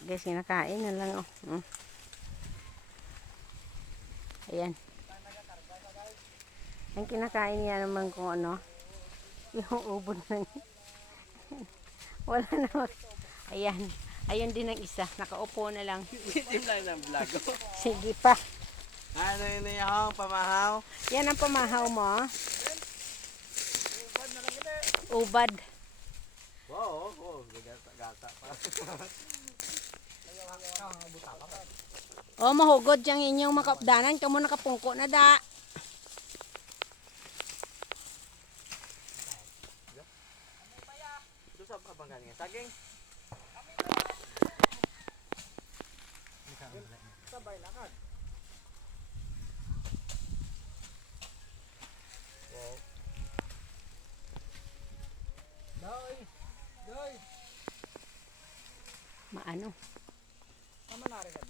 Guys, kinakain na lang. Oh. Ayan. Ang kinakain niya naman kung ano. Yung ubod na niya. Wala na. Ayan. Ayun din ang isa. Nakaupo na lang. Itim lang ng vlog. Sige pa. Ano yun yung pamahaw? Yan ang pamahaw mo. Ubad. Wow, gata pa. Oh, mahugod yung inyong makapdanan. Kamu nakapungko na da. Ito sa pabanggan nga. Saging. Sabay lakad. Wow. Doy. Maano? Tama na rin ka